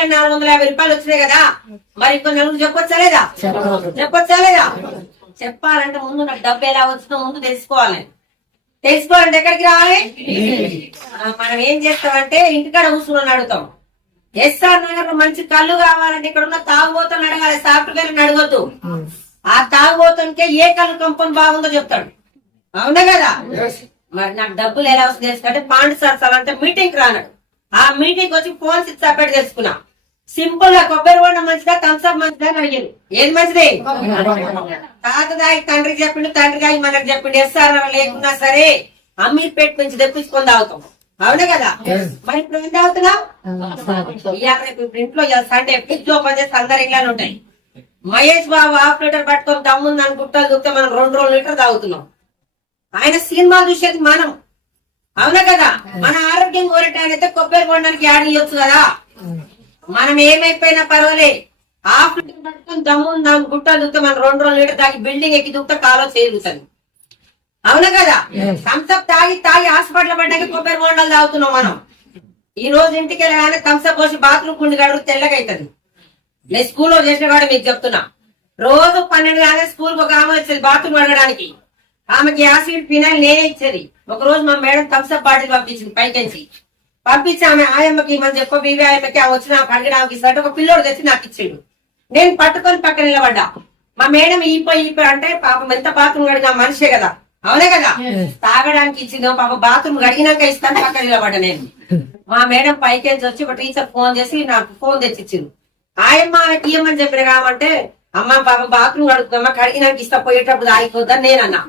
వేల నాలుగు వందల యాభై రూపాయలు వచ్చినాయి కదా? మరి ఇంకో నలుగురు చెప్పొచ్చా లేదా? చెప్పొచ్చా లేదా? చెప్పాలంటే ముందు నాకు డబ్బు ఎలా వచ్చిందో ముందు తెలుసుకోవాలి. తెలుసుకోవాలంటే ఎక్కడికి రావాలి? మనం ఏం చేస్తామంటే ఇంటికాడ కూర్చుని అడుగుతాం. ఎస్ఆర్ నగర్లో మంచి కళ్ళు కావాలంటే ఇక్కడ ఉన్న తాగుబోతుని అడగాలి. సాఫ్ట్వేర్ అడగొద్దు. ఆ తాగుబోతునికే ఏ కళ్ళు కంపెనీ బాగుందో చెప్తాడు. అవునా కదా? మరి నాకు డబ్బులు ఎలా వస్తుంది తెలుసుకుంటే పాండు సార్ సార్ అంటే మీటింగ్ రానాడు. ఆ మీటింగ్ వచ్చి ఫోన్ స్విచ్ అప్పటి తెలుసుకున్నా. సింపుల్గా కొబ్బరి బొండం మంచిదా థమ్స్అప్ మంచిదా అని అడిగాను ఏది మంచిది? తాత దాగి తండ్రికి చెప్పిండు తండ్రి దాగి మనకు చెప్పిండు. ఎస్ఆర్ లేకున్నా సరే అమీర్పేట నుంచి తెప్పించుకొని తాగుతాం. అవునా కదా? మరి ఇప్పుడు ఏం తాగుతున్నావు? ఇవాళ రేపు ఇప్పుడు ఇంట్లో సండే ఫ్రిడ్జ్ ఓపెన్ చేస్తే అందరు ఇళ్ళని ఉంటాయి. మహేష్ బాబు హాఫ్ లీటర్ పట్టుకొని దమ్ముంది అనుకుంటా చూస్తే మనం రెండు రెండు లీటర్ తాగుతున్నాం. ఆయన సినిమా చూసేది మనం. అవునా కదా? మన ఆరోగ్యం కోరటానైతే కొబ్బరి బొండానికి యాడ్ ఇవ్వచ్చు కదా? మనం ఏమైపోయినా పర్వాలే. హాఫ్ లీటర్ పట్టుకొని దమ్ముంది దాని గుట్టలు చూస్తే మనం రెండు రెండు లీటర్ తాగి బిల్డింగ్ ఎక్కి చూస్తే కాలో చేయగలుగుతుంది అవునా కదా? థమ్స్అప్ తాగి తాగి హాస్పిటల్ పడ్డాక కొబ్బరి బొండాలు తాగుతున్నాం మనం. ఈ రోజు ఇంటికి వెళ్ళగానే థమ్స్అప్ పోసి బాత్రూమ్ కుండి గడుగు తెల్లగా అవుతుంది నేను స్కూల్లో చేసిన కూడా మీకు చెప్తున్నా. రోజు పన్నెండు కానీ స్కూల్ ఒక ఆమె వచ్చేది బాత్రూమ్ అడగడానికి ఆమెకి యాసిడ్ ఫినాయిల్ నేనే ఇచ్చేది. ఒక రోజు మా మేడం థమ్స్అప్ బాటిల్ పంపించింది పైకెంచి. పంపించి ఆమె ఆయమ్మకి మన చెప్ప బీవీ ఆయమ్మకి ఆమె వచ్చిన అడగడానికి ఇస్తాడు. ఒక పిల్లోడు తెచ్చి నాకు ఇచ్చాడు. నేను పట్టుకొని పక్కన నిలబడ్డా. మా మేడం ఈపోయి ఈపో అంటే పాపం ఎంత బాత్రూమ్ కడిగా మనిషే కదా. అవునే కదా? తాగడానికి ఇచ్చిందో పాప బాత్రూమ్ కడిగినాక ఇస్తాను పక్కన నిలబడ్డా నేను. మా మేడం పైకెంచి వచ్చి ఒక టీచర్ ఫోన్ చేసి నాకు ఫోన్ తెచ్చి ఇచ్చింది ఆయమ్మ ఇయ్యమని చెప్పిన కామంటే అమ్మ పాప బాత్రూమ్ కడుగుతామా కడిగినాక ఇస్తా పోయేటప్పుడు ఆగిపోద్దని నేను అన్నా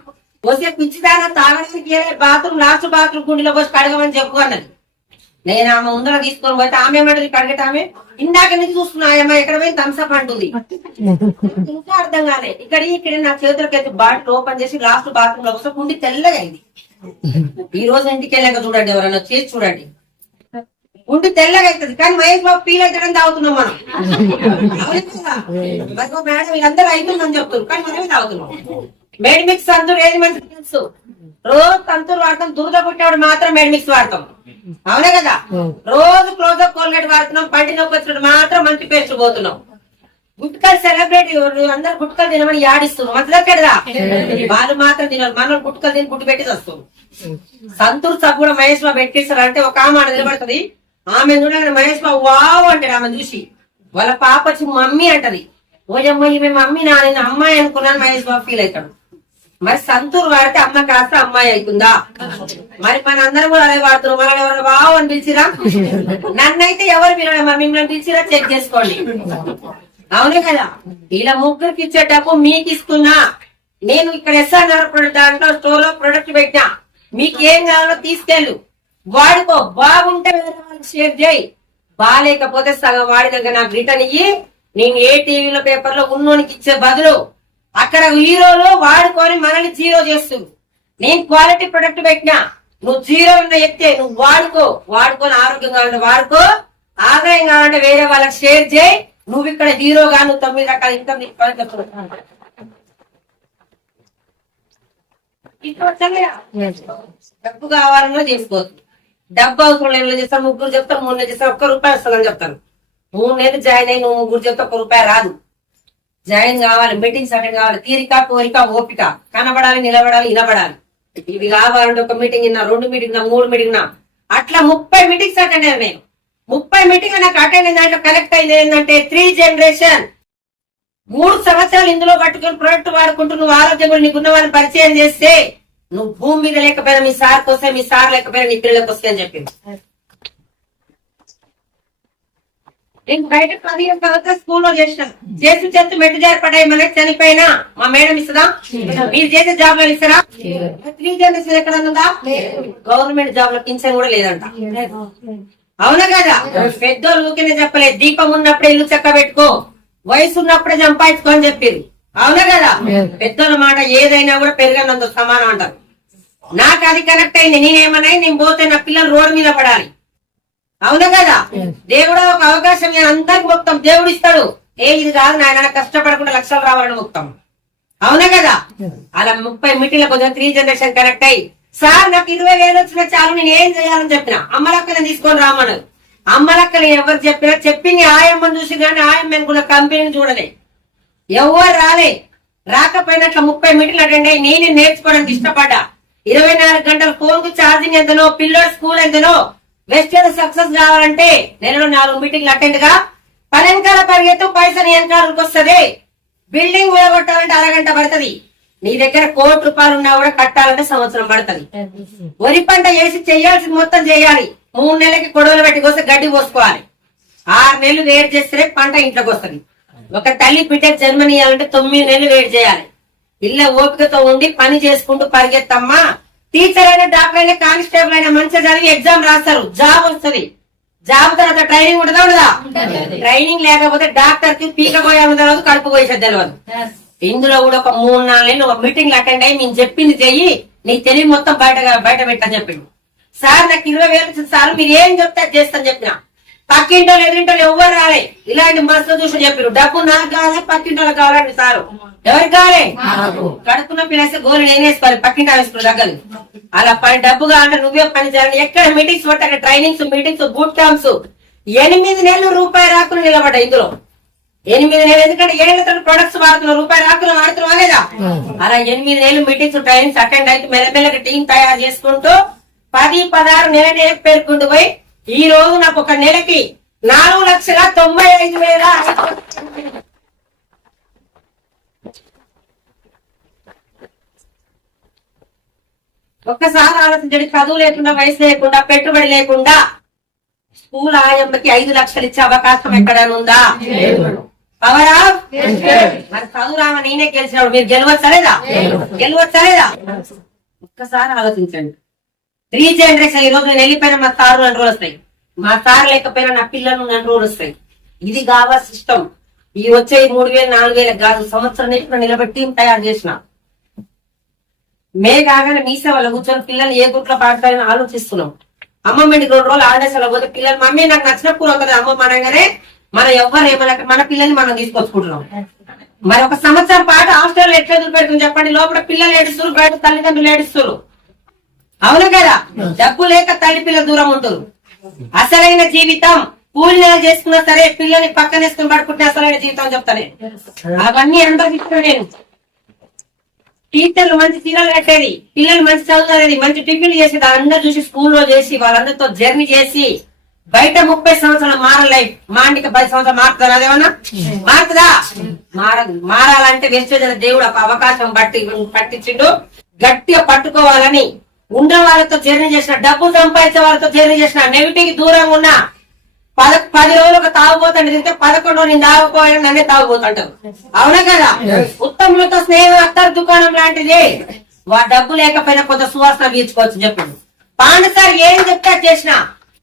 పోసే పిచ్చిదాన తాగడానికి బాత్రూమ్ లాస్ట్ బాత్రూమ్ గుండెలో పోసి కడగమని చెప్పు అన్నది. నేను ఆమె ముందర తీసుకొని పోతే ఆమె ఏమంటది ఆమె? ఇందాక నుంచి చూస్తున్నా? ఆమె ఎక్కడ పోయి థమ్స్అప్ అంటుంది. ఇంకా అర్థం కాలే. ఇక్కడ ఇక్కడ నా చేతులకి అయితే బాటిల్ ఓపెన్ చేసి లాస్ట్ బాత్రూమ్లో వస్తే కుండి తెల్లగా అయింది. ఈ రోజు ఇంటికి వెళ్ళాక చూడండి ఎవరైనా చేసి చూడండి. ఉండి తెల్లగా అవుతుంది కానీ మహేష్ బాబు ఫీల్ అవుతాడని తాగుతున్నాం మనం. మేడం వీళ్ళందరూ అవుతుందని చెప్తున్నారు. కానీ మనమే తాగుతున్నాం. మేడమిక్స్ అందరూ ఏది మంచి తెలుసు? రోజు తంతులు వాడతాం దురద పుట్టినప్పుడు మాత్రం మేడ్ మిక్స్ వాడతాం. అవునా కదా? రోజు క్లోజప్ కోల్గేట్ వాడుతున్నాం పంటి నొప్పి వచ్చినప్పుడు మాత్రం మంచి పేస్ట్ పోతున్నాం. గుట్కలు సెలబ్రిటీ అందరు గుట్కలు తినమని యాడిస్తున్నారు. మంచిదా చెడదా వాళ్ళు మాత్రం తినరు. మనం గుట్కలు తిని గుట్టు పెట్టి వస్తుంది సంతూర్ సబ్ కూడా మహేష్ బాబు ఎక్కిస్తారు అంటే ఒక ఆమె నిలబడుతుంది. ఆమె చూడగానే మహేష్ బాబు వావ్ అంటాడు ఆమె చూసి. వాళ్ళ పాప వచ్చి మమ్మీ అంటది. ఓయమ్మ ఈమె మమ్మీ నేను అమ్మాయి అనుకున్నాను మహేష్ బాబు ఫీల్ అవుతాడు. మరి సంతూర్ వాడితే అమ్మ కాస్త అమ్మాయి అవుతుందా మరి మన అందరం కూడా అదే వాడుతున్నాం. మన ఎవరైనా వావ్ అని పిలిచిరా నన్నైతే ఎవరు పిలవడం మిమ్మల్ని పిలిచిరా? చెక్ చేసుకోండి. అవును కదా? ఇలా ముగ్గురికి ఇచ్చే డబ్బు మీకు ఇస్తున్నా. నేను ఇక్కడ ఎస్ఆర్ దాంట్లో స్టోర్లో ప్రొడక్ట్ పెట్టినా. మీకు ఏం కావాలో తీసుకెళ్ళు. వాడుకో. బాగుంటే షేర్ చేయి. బాగాలేకపోతే సగం వాడినాక నాకు రిటర్న్ ఇయ్యి. నేను ఏ టీవీలో పేపర్లో ఉన్నోనికి ఇచ్చే బదులు అక్కడ హీరోలు వాడుకొని మనల్ని జీరో చేస్తుంది నేను క్వాలిటీ ప్రొడక్ట్ పెట్టినా నువ్వు జీరో ఉన్న ఎత్తే నువ్వు వాడుకో వాడుకొని ఆరోగ్యం కావాలంటే వాడుకో ఆదాయం కావాలంటే వేరే వాళ్ళకి షేర్ చేయి నువ్వు ఇక్కడ హీరోగా నువ్వు తొమ్మిది రకాల ఇన్కమ్ డబ్బు కావాలన్నా చేసుకోవచ్చు. డబ్బు అవసరం లేదు చేస్తారు ముగ్గురు చెప్తారు మూడు నెలలు చేస్తారు ఒక్క రూపాయి వస్తుందని చెప్తారు. మూడు నెలలు జాయిన్ అయ్యి నువ్వు ముగ్గురు చెప్తే ఒక్క రూపాయి రాదు. జాయిన్ కావాలి మీటింగ్స్ అటెండ్ కావాలి తీరిక కోరిక ఓపిక. కనబడాలి నిలబడాలి నిలబడాలి ఇవి కావాలంటే ఒక మీటింగ్ ఇన్నా రెండు మీటింగ్ మూడు మీటింగ్ అట్లా ముప్పై మీటింగ్స్ అటెండ్ అయ్యాను నేను ముప్పై మీటింగ్ నాకు అటెండ్ అయిన దాంట్లో కలెక్ట్ అయింది ఏంటంటే త్రీ జనరేషన్. మూడు సంవత్సరాలు ఇందులో పట్టుకుని ప్రొడక్ట్ వాడుకుంటూ నువ్వు ఆరోగ్యం కూడా నీకున్న వాళ్ళని పరిచయం చేస్తే నువ్వు భూమి మీద లేకపోయినా మీ సార్ కోసం మీ సార్ లేకపోయినా నీ పిల్లల వస్తే అని చెప్పింది నేను బయట పదిహేను సంవత్సరాలు స్కూల్లో చేసిన. చేసి చేసి మెట్టు జారి పడాయి మనకి చనిపోయినా మా మేడం ఇస్తుందా? మీరు చేసే జాబ్లో ఇస్తారా త్రీ జనరేషన్ ఎక్కడ ఉందా? గవర్నమెంట్ జాబ్లో పింఛన్ కూడా లేదంట. అవునా కదా? పెద్దోళ్ళు ఊరికే చెప్పలేదు. దీపం ఉన్నప్పుడే ఇల్లు చక్క పెట్టుకో. వయసు ఉన్నప్పుడే సంపాదించుకో అని చెప్పారు. అవునా కదా? పెద్దోళ్ళ మాట ఏదైనా కూడా పెరగనంత సమానం అంటారు. నాకు అది కనెక్ట్ అయింది. నేనేమన్నా నేను పోతే నా పిల్లలు రోడ్డు మీద పడాలి. అవునా కదా? దేవుడు ఒక అవకాశం అందరికి మొత్తం దేవుడు ఇస్తాడు. ఏ ఇది కాదు నాయన కష్టపడకుండా లక్షలు రావాలని మొత్తం. అవునా కదా? అలా ముప్పై మీటింగ్ల కొంచెం త్రీ జనరేషన్ కనెక్ట్ అయ్యి సార్ నాకు ఇరవై వేలు వచ్చిన చాలు నేను ఏం చేయాలని చెప్పిన? అమ్మలక్కని తీసుకొని రామన్నది అమ్మలక్కలు ఎవరు చెప్పినా చెప్పింది ఆయమ్మని చూసి కానీ ఆయమ్మని కూడా కంపెనీని చూడలే. ఎవరు రాలే. రాకపోయినా అట్లా ముప్పై మీటర్లు అటెండ్ అయ్యి నేను నేర్చుకోవడానికి ఇష్టపడ్డా. ఇరవై నాలుగు గంటల ఫోన్కు ఛార్జింగ్ ఎంతనో పిల్లల స్కూల్ ఎంతనో వెస్టర్ సక్సెస్ కావాలంటే నెలలో నాలుగు మీటింగ్లు అటెండ్గా పనెనకాల పరిగెత్తు పైసలు వెనకాలకు వస్తుంది. బిల్డింగ్ ఊడగొట్టాలంటే అరగంట పడుతుంది. నీ దగ్గర కోటి రూపాయలు ఉన్నా కూడా కట్టాలంటే సంవత్సరం పడుతుంది. వరి పంట వేసి చేయాల్సింది మొత్తం చేయాలి. మూడు నెలలకి కొడవలు పెట్టి కోస్తే గడ్డి పోసుకోవాలి. ఆరు నెలలు వేడి చేస్తే పంట ఇంట్లోకి వస్తుంది. ఒక తల్లి బిడ్డకు జన్మనియాలంటే తొమ్మిది నెలలు వేడి చేయాలి. ఇళ్ళ ఓపికతో ఉండి పని చేసుకుంటూ పరిగెత్తమ్మా. టీచర్ అయినా డాక్టర్ అయినా కానిస్టేబుల్ అయినా మంచిగా చదివి ఎగ్జామ్ రాస్తారు. జాబ్ వస్తుంది. జాబ్ తర్వాత ట్రైనింగ్ ఉండదా? ఉండదా ట్రైనింగ్ లేకపోతే డాక్టర్కి పీక పోయాలి తెలియదు కడుపు పోయేసేది తెలియదు ఇందులో కూడా ఒక మూడు నాలుగు ఒక మీటింగ్ అటెండ్ అయ్యి నేను చెప్పింది చెయ్యి నీ తెలివి మొత్తం బయట బయట పెట్టని చెప్పిండు. సార్ నాకు ఇరవై వేలు సార్ మీరు ఏం చెప్తే చేస్తాను చెప్పిన. పక్కింటోళ్ళు ఎదురింటోళ్ళు ఎవ్వరు రాలే. ఇలాంటి మస్తు చూసి చెప్పారు డబ్బు నాకు కావాలి పక్కింటోళ్ళకి కావాలండి సారు. ఎవరికి కావాలి? కడుపున పిలేస్తే గోలు నేనేసుకోవాలి పక్కింటి వేసుకోవాలి దగ్గర అలా పని డబ్బు కావాలంటే నువ్వే పని చేయాలి. ఎక్కడ మీటింగ్స్ పట్టాక ట్రైనింగ్స్ మీటింగ్స్ బూట్ క్యాంప్స్ ఎనిమిది నెలలు రూపాయి రాకుండా నిలబడ్డా ఇందులో. ఎనిమిది నెలలు ఎందుకంటే ఏళ్ళతో ప్రొడక్ట్స్ వాడుతున్నాం రూపాయి రాకుండా వాడుతున్నావా లేదా? అలా ఎనిమిది నెలలు మీటింగ్స్ ట్రైనింగ్స్ అటెండ్ అయితే మెల్లమెల్లగా టీం తయారు చేసుకుంటూ పది పదహారు నెల నెల పేర్కొంటూ పోయి ఈ రోజు నాకు ఒక నెలకి నాలుగు లక్షల తొంభై ఐదు వేల. ఒక్కసారి ఆలోచించండి చదువు లేకుండా వయసు లేకుండా పెట్టుబడి లేకుండా స్కూల్ ఆయమ్మకి ఐదు లక్షలు ఇచ్చే అవకాశం ఎక్కడనుందా పవరా మరి చదువు రామ నేనే గెలిచినాడు మీరు గెలవచ్చా లేదా? గెలవచ్చా లేదా? ఒక్కసారి ఆలోచించండి. త్రీ జనరేషన్ ఈ రోజు నేను వెళ్ళిపోయిన మా సారు రెండు రోజులు వస్తాయి. మా సార్ లేకపోయినా నా పిల్లలు రెండు రోజులు వస్తాయి. ఇది కావా సిస్టమ్ ఈ వచ్చే ఈ మూడు వేలు నాలుగు వేల కాదు. సంవత్సరం నుంచి నిలబెట్టి తయారు చేసిన. మే కాగానే మీ సేవలో కూర్చొని పిల్లలు ఏ గుట్లో పాడతారని ఆలోచిస్తున్నాం. అమ్మమ్మ ఇంటికి రెండు రోజులు ఆడేసి పోతే పిల్లలు మమ్మీ నాకు నచ్చిన కూర అవుతుంది అమ్మమ్మ అనగానే మనం ఎవ్వరు ఏమనక మన పిల్లల్ని మనం తీసుకొచ్చుకుంటున్నాం. మరి ఒక సంవత్సరం పాటు హాస్టల్ ఎట్లా ఎదురు పెడుతుంది చెప్పండి? లోపల పిల్లలు ఏడుస్తారు బయట తల్లిదండ్రులు ఏడుస్తారు అవును కదా? డబ్బు లేక తల్లి పిల్లలు దూరం ఉంటారు అసలైన జీవితం కూలి నెల చేసుకున్నా సరే పిల్లల్ని పక్కన వేసుకుని పడుకుంటే అసలైన జీవితం చెప్తానే అవన్నీ అనుభవిస్తున్నా నేను. టీచర్లు మంచి చీరలు కట్టేది పిల్లలు మంచి చదువుతారేది మంచి టిఫిన్లు చేసేది అందరు చూసి స్కూల్లో చేసి వాళ్ళందరితో జర్నీ చేసి బయట ముప్పై సంవత్సరాలు మార లైఫ్. మాండిక పది సంవత్సరాలు మారుతారా అదేమన్నా మారుతుందా? మారదు మారాలంటే వెంచన దేవుడు ఒక అవకాశం బట్టి పట్టించిండు. గట్టిగా పట్టుకోవాలని ఉన్న వాళ్ళతో జర్నీ చేసిన డబ్బు సంపాదించే వాళ్ళతో జర్నీ చేసిన నెగిటివ్ దూరంగా ఉన్న పద పది రోజులు ఒక తాగుపోతాడు తింటే పదకొండు నేను తాగుపోయాను నన్నే తాగుపోతుంటారు అవునా కదా? ఉత్తములతో స్నేహం అత్తర్ దుకాణం లాంటిది. వా డబ్బు లేకపోయినా కొంత సువాసన పీల్చుకోవచ్చు చెప్పండి. పాండు సార్ ఏం చెప్తా చేసిన?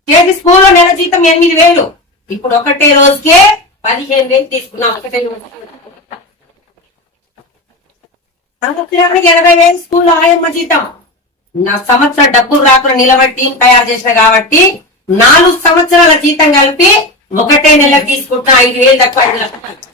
చేసి స్కూల్లో నెల జీతం ఎనిమిది వేలు. ఇప్పుడు ఒకటే రోజుకే పదిహేను వేలు తీసుకున్నాం. ఒకటే ఎనభై వేలు స్కూల్లో ఆయమ్మ జీతం. నా సంవత్సరం డబ్బులు రాకుండా నిలబడి టీం తయారు చేసిన కాబట్టి నాలుగు సంవత్సరాల జీతం కలిపి ఒకటే నెల తీసుకుంటున్నా ఐదు వేలు తక్కువ ఐదు లక్షలు.